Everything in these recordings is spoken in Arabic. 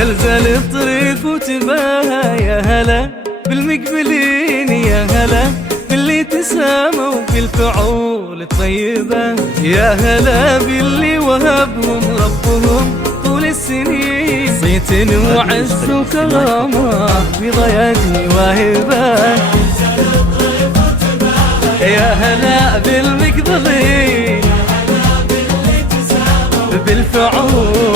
زلزل الطريق وتباهى. يا هلا بالمقبلين، يا هلا باللي تساموا بالفعول الطيبة. يا هلا باللي وهبهم ربهم طول السنين صيت وعز وكرامة بضياتي واهبة. يا هلا بالمقبلين بالفعول.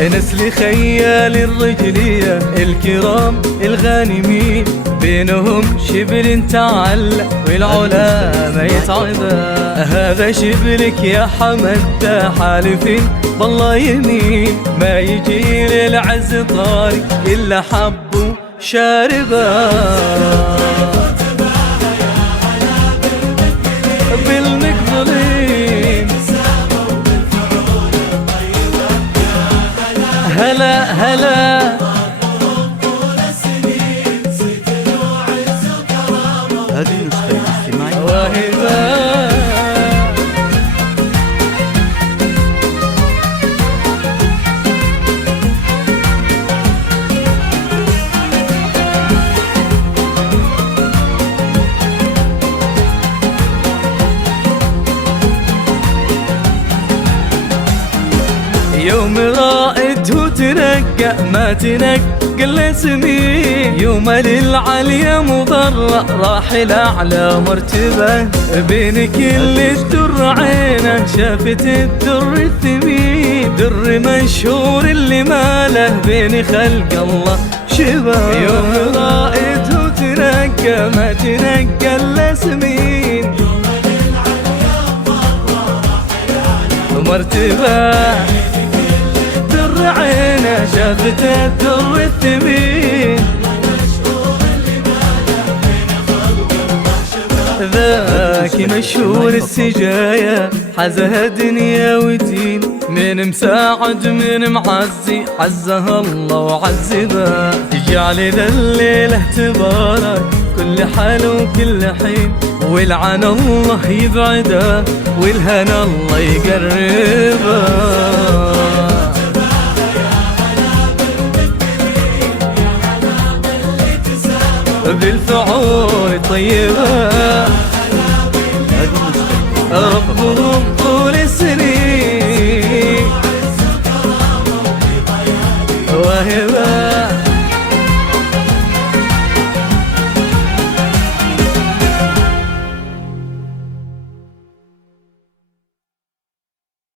نسل خيال الرجلية الكرام الغانمين، بينهم شبل تعلق والعلا ما يتعبا. هذا شبلك يا حمد حالفين بالله يمين، ما يجي للعز طارق إلا حبه شاربا. بالمقبلين هلا هلا هذه النسخة الاستماعية واهبة. يوم رائده تنقى ما تنقى الاسمين، يوم للعليا مضرة راح الأعلى مرتبة. بين كل الدر عينه شافت الدر الثمين، در مشهور اللي ماله بين خلق الله شبه. يوم رائده تنقى ما تنقى الاسمين، يوم للعليا مضرة راح الأعلى مرتبة. عينه شافت الدر الثمين، ذاك مشهور السجايا حزها دنيا ودين، من مساعد من معزي عزها الله وعزبها. جعل ذا الليلة تبارك كل حال وكل حين، والعن الله يبعده والهنا الله يقربه. بالفعول طيبة